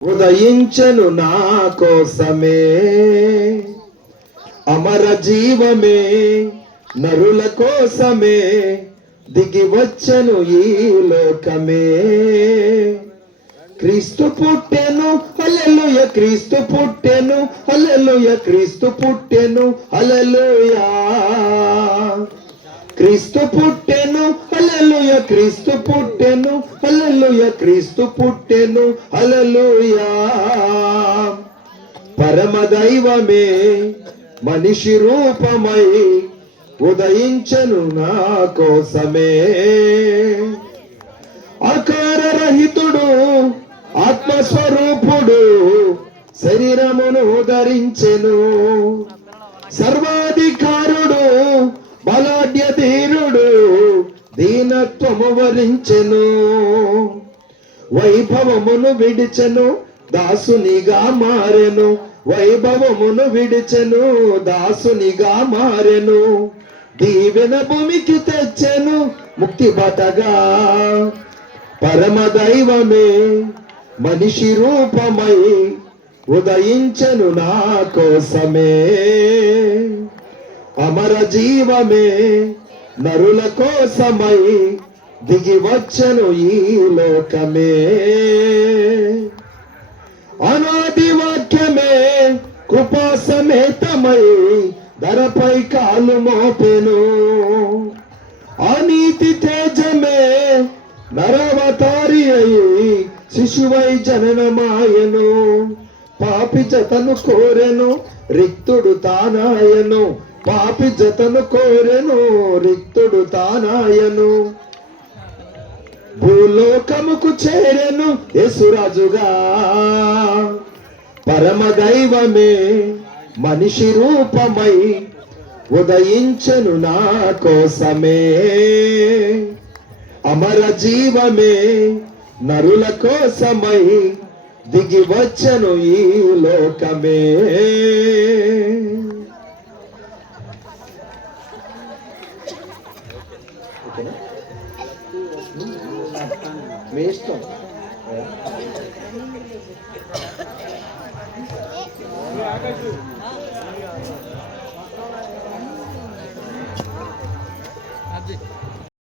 ఉదయించెను నా కోసమే అమర జీవమే నరుల కోసమే దిగి వచ్చెను ఈ లోకమే. క్రీస్తు పుట్టెను హల్లెలూయా, క్రీస్తు పుట్టెను హల్లెలూయా, క్రీస్తు పుట్టెను హల్లెలూయా, క్రీస్తు పుట్టెను హల్లెలూయా, క్రీస్తు పుట్టెను హల్లెలూయా, క్రీస్తు పుట్టెను హల్లెలూయా. పరమ దైవమే మనిషి రూపమై ఉదయించెను నా కోసమే. ఆకార రహితుడు ఆత్మస్వరూపుడు శరీరమును ధరించెను. సర్వాధికారుడు బలాఢ్య ధీరుడు దీనత్వము వరించెను. వైభవమును విడిచెను దాసునిగా మారెను, వైభవమును విడిచెను దాసునిగా మారెను. దీవెన భూమికి తెచ్చెను ముక్తి బతగా. పరమ దైవమే మనిషి రూపమై ఉదయించెను నా కోసమే. అమర జీవమే నరుల కోసమై దిగి వచ్చెను ఈ లోకమే. అనాది వాక్యమే కృపా సమేతమై ధరపై కాలు మోపెను. అనీతి తేజమే నరవతారి అయి శిశువై జననమాయను. పాపి జతను కోరెను రిక్తుడు తానాయను, పాపి జతను కోరెను రిక్తుడు తానాయను. భూలోకముకు చేరెను యేసురాజుగా. పరమ దైవమే మనిషి రూపమై ఉదయించెను నా కోసమే. అమర జీవమే నరుల కోసమై దిగి వచ్చెను ఈ లోకమే. మీ ఇష్టం.